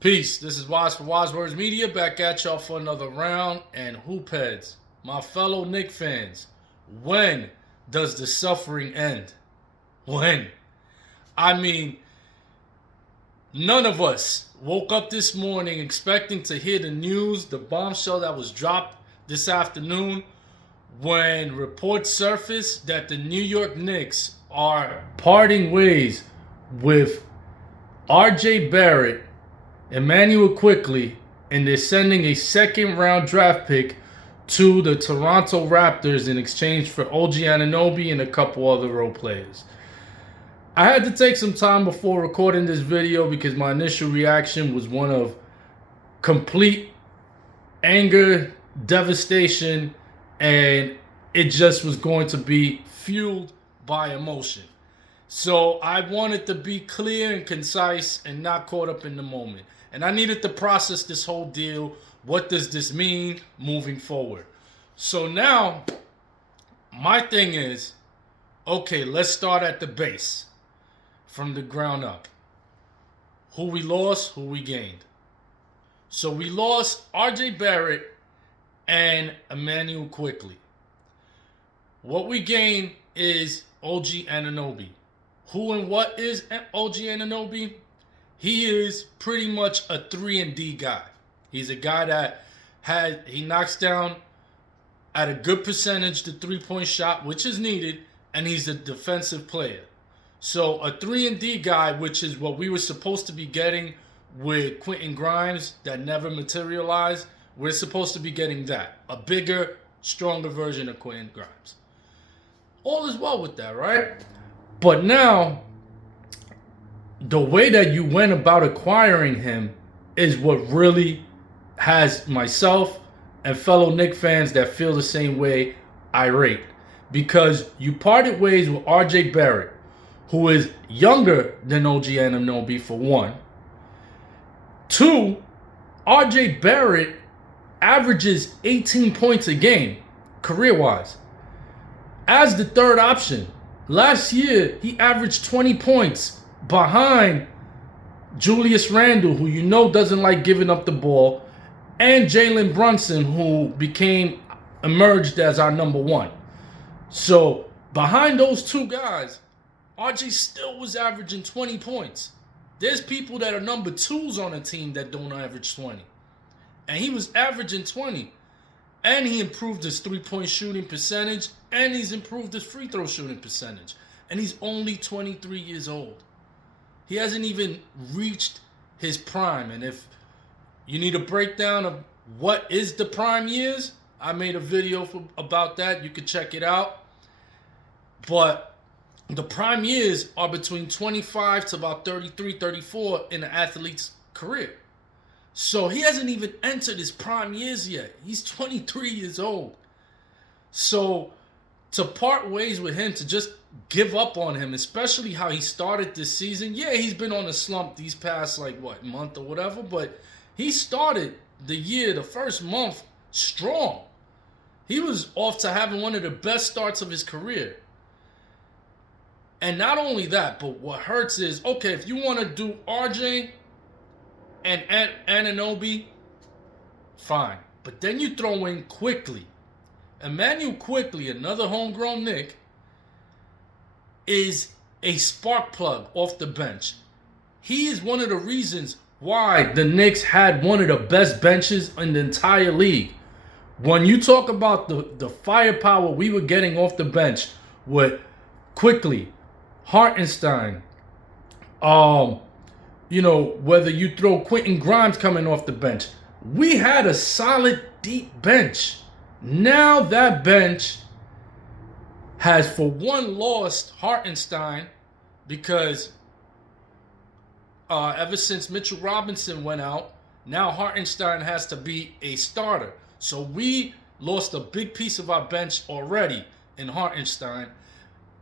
Peace. This is Wise for Wise Words Media back at y'all for another round. And hoop heads, my fellow Knicks fans, when does the suffering end? When? I mean, none of us woke up this morning expecting to hear the news, the bombshell that was dropped this afternoon when reports surfaced that the New York Knicks are parting ways with RJ Barrett, Imannuel quickly, and they're sending a second round draft pick to the Toronto Raptors in exchange for OG Anunoby and a couple other role players. I had to take some time before recording this video because my initial reaction was one of complete anger, devastation, and it just was going to be fueled by emotion. So I wanted to be clear and concise and not caught up in the moment. And I needed to process this whole deal. What does this mean moving forward? So now, my thing is, okay, let's start at the base, from the ground up. Who we lost, who we gained. So we lost RJ Barrett and Imannuel quickly. What we gained is OG Anunoby. Who and what is OG Anunoby? He is pretty much a 3-and-D guy. He's a guy that he knocks down at a good percentage the three-point shot, which is needed, and he's a defensive player. So a 3-and-D guy, which is what we were supposed to be getting with Quentin Grimes that never materialized. We're supposed to be getting that. A bigger, stronger version of Quentin Grimes. All is well with that, right? But now, the way that you went about acquiring him is what really has myself and fellow Knicks fans that feel the same way irate. Because you parted ways with RJ Barrett, who is younger than OG Anunoby for one. Two, RJ Barrett averages 18 points a game, career-wise. As the third option, last year he averaged 20 points behind Julius Randle, who you know doesn't like giving up the ball, and Jalen Brunson, who emerged as our number one. So behind those two guys, RJ still was averaging 20 points. There's people that are number twos on a team that don't average 20. And he was averaging 20. And he improved his three-point shooting percentage, and he's improved his free throw shooting percentage. And he's only 23 years old. He hasn't even reached his prime. And if you need a breakdown of what is the prime years, I made a video about that. You can check it out. But the prime years are between 25 to about 33, 34 in an athlete's career. So he hasn't even entered his prime years yet. He's 23 years old. So to part ways with him, to just give up on him, especially how he started this season. Yeah, he's been on a slump these past month or whatever, but he started the year, the first month, strong. He was off to having one of the best starts of his career. And not only that, but what hurts is, okay, if you want to do RJ and Anunoby, fine. But then you throw in Quickly. Imannuel Quickly, another homegrown Knick, is a spark plug off the bench. He is one of the reasons why the Knicks had one of the best benches in the entire league. When you talk about the firepower we were getting off the bench with Quickly, Hartenstein, whether you throw Quentin Grimes coming off the bench, we had a solid, deep bench. Now that bench has, for one, lost Hartenstein because ever since Mitchell Robinson went out, now Hartenstein has to be a starter. So we lost a big piece of our bench already in Hartenstein.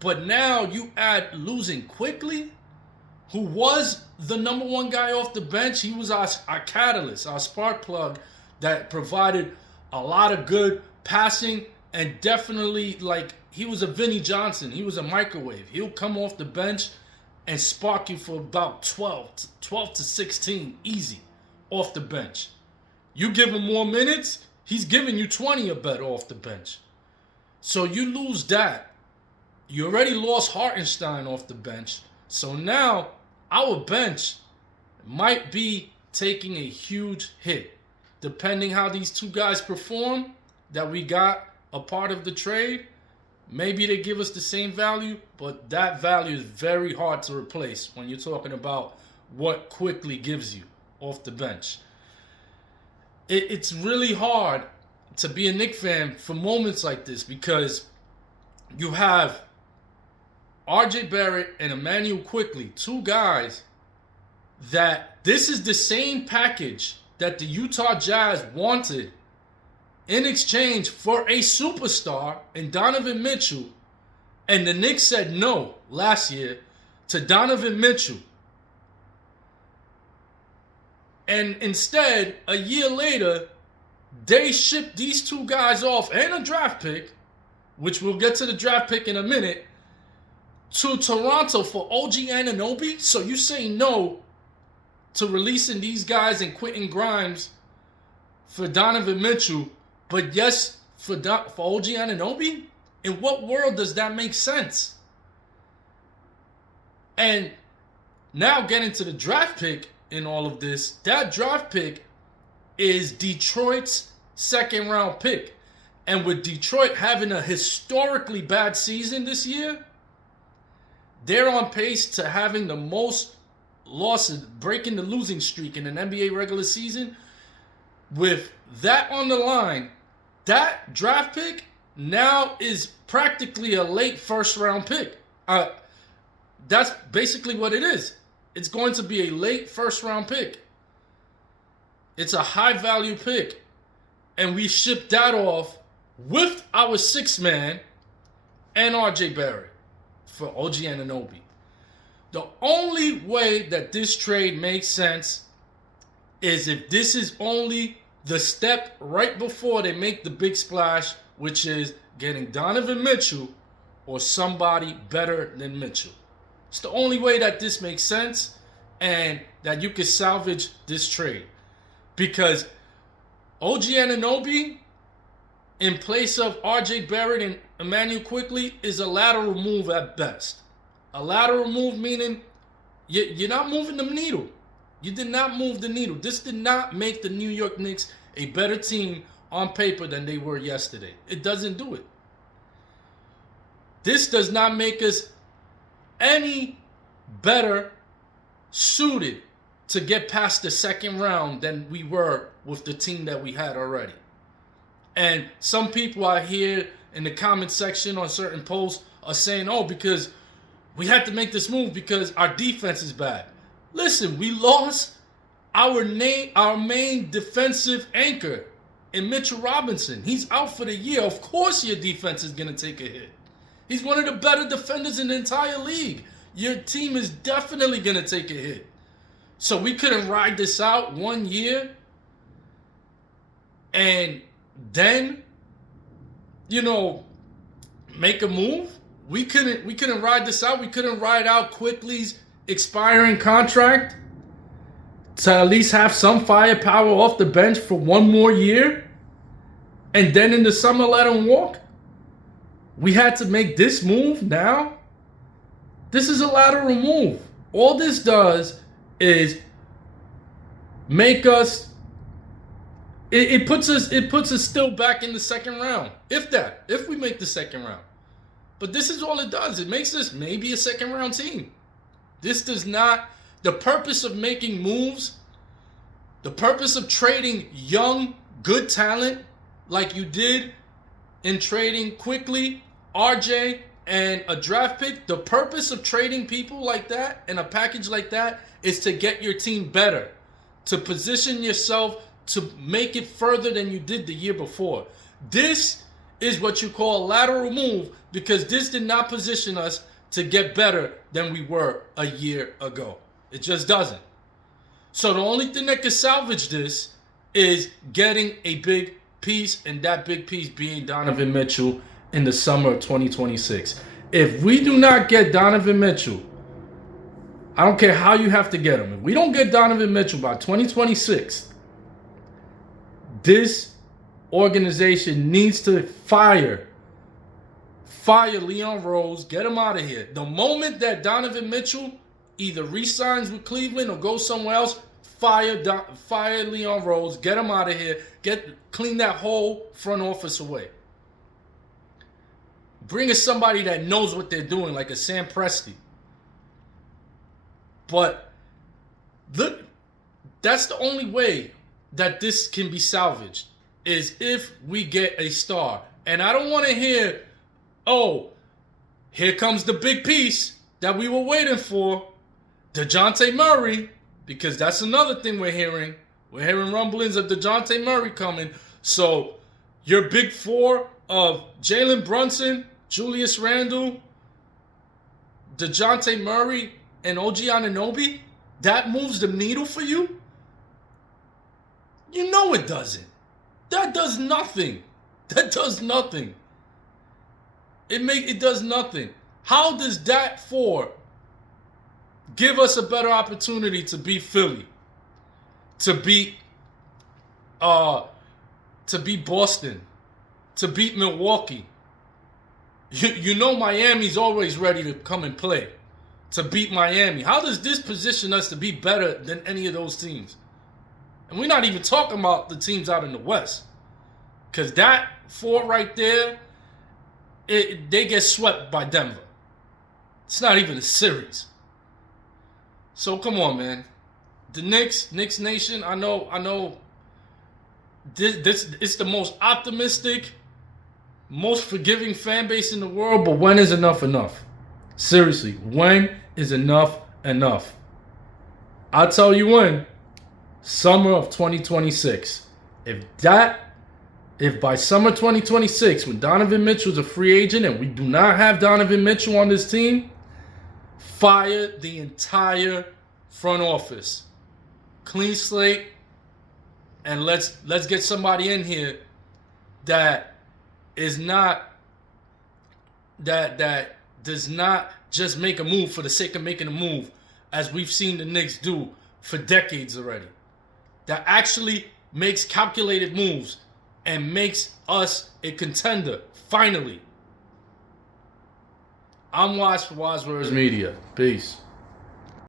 But now you add losing Quickly, who was the number one guy off the bench. He was our catalyst, our spark plug that provided a lot of good passing, and definitely, he was a Vinnie Johnson. He was a microwave. He'll come off the bench and spark you for about 12 to 16, easy. off the bench. You give him more minutes, he's giving you 20 or better off the bench. So you lose that. You already lost Hartenstein off the bench. So now our bench might be taking a huge hit. Depending how these two guys perform that we got a part of the trade, maybe they give us the same value, but that value is very hard to replace when you're talking about what Quickly gives you off the bench. It's really hard to be a Knicks fan for moments like this because you have RJ Barrett and Imannuel Quickly, two guys that this is the same package that the Utah Jazz wanted in exchange for a superstar in Donovan Mitchell. And the Knicks said no last year to Donovan Mitchell. And instead, a year later, they shipped these two guys off and a draft pick, which we'll get to the draft pick in a minute, to Toronto for OG Anunoby. So you say no to releasing these guys and Quentin Grimes for Donovan Mitchell, but yes for OG Anunoby? In what world does that make sense? And now getting to the draft pick in all of this, that draft pick is Detroit's second round pick. And with Detroit having a historically bad season this year, they're on pace to having the most losses, breaking the losing streak in an NBA regular season. With that on the line, that draft pick now is practically a late first round pick. That's basically what it is. It's going to be a late first round pick. It's a high value pick. And we shipped that off with our sixth man and RJ Barrett for OG Anunoby. The only way that this trade makes sense is if this is only the step right before they make the big splash, which is getting Donovan Mitchell or somebody better than Mitchell. It's the only way that this makes sense and that you can salvage this trade. Because OG Anunoby in place of RJ Barrett and Imannuel Quickly is a lateral move at best. A lateral move meaning you're not moving the needle. You did not move the needle. This did not make the New York Knicks a better team on paper than they were yesterday. It doesn't do it. This does not make us any better suited to get past the second round than we were with the team that we had already. And some people out here in the comment section on certain posts are saying, oh, because we had to make this move because our defense is bad. Listen, we lost our main defensive anchor in Mitchell Robinson. He's out for the year. Of course your defense is going to take a hit. He's one of the better defenders in the entire league. Your team is definitely going to take a hit. So we couldn't ride this out 1 year and then, make a move. We couldn't ride this out. We couldn't ride out Quickly's expiring contract to at least have some firepower off the bench for 1 more year. And then in the summer let him walk. We had to make this move now. This is a lateral move. All this does is make us it puts us still back in the second round. If we make the second round. But this is all it does. It makes us maybe a second round team. This does not, the purpose of making moves, the purpose of trading young, good talent like you did in trading Quickly, RJ, and a draft pick, the purpose of trading people like that and a package like that is to get your team better, to position yourself to make it further than you did the year before. This is what you call a lateral move because this did not position us to get better than we were a year ago. It just doesn't. So the only thing that can salvage this is getting a big piece, and that big piece being Donovan Mitchell in the summer of 2026. If we do not get Donovan Mitchell I don't care how you have to get him. If we don't get Donovan Mitchell by 2026, this organization needs to fire Leon Rose, get him out of here. The moment that Donovan Mitchell either re-signs with Cleveland or goes somewhere else, fire Leon Rose, get him out of here, clean that whole front office away. Bring in somebody that knows what they're doing, like a Sam Presti. But look, that's the only way that this can be salvaged, is if we get a star. And I don't want to hear, oh, here comes the big piece that we were waiting for, DeJounte Murray, because that's another thing we're hearing. We're hearing rumblings of DeJounte Murray coming. So your big four of Jalen Brunson, Julius Randle, DeJounte Murray, and OG Anunoby, that moves the needle for you? You know it doesn't. That does nothing. That does nothing. It does nothing. How does that four give us a better opportunity to beat Philly, to beat Boston, to beat Milwaukee? You know Miami's always ready to come and play, to beat Miami. How does this position us to be better than any of those teams? And we're not even talking about the teams out in the West, because that four right there, they get swept by Denver. It's not even a series. So come on, man. The Knicks Nation, I know this it's the most optimistic, most forgiving fan base in the world, but when is enough? Seriously, when is enough? I'll tell you when. Summer of 2026. If by summer 2026, when Donovan Mitchell's a free agent and we do not have Donovan Mitchell on this team, fire the entire front office. Clean slate, and let's get somebody in here that is not that does not just make a move for the sake of making a move, as we've seen the Knicks do for decades already. That actually makes calculated moves and makes us a contender, finally. I'm Waz for Waz Words Media. Peace.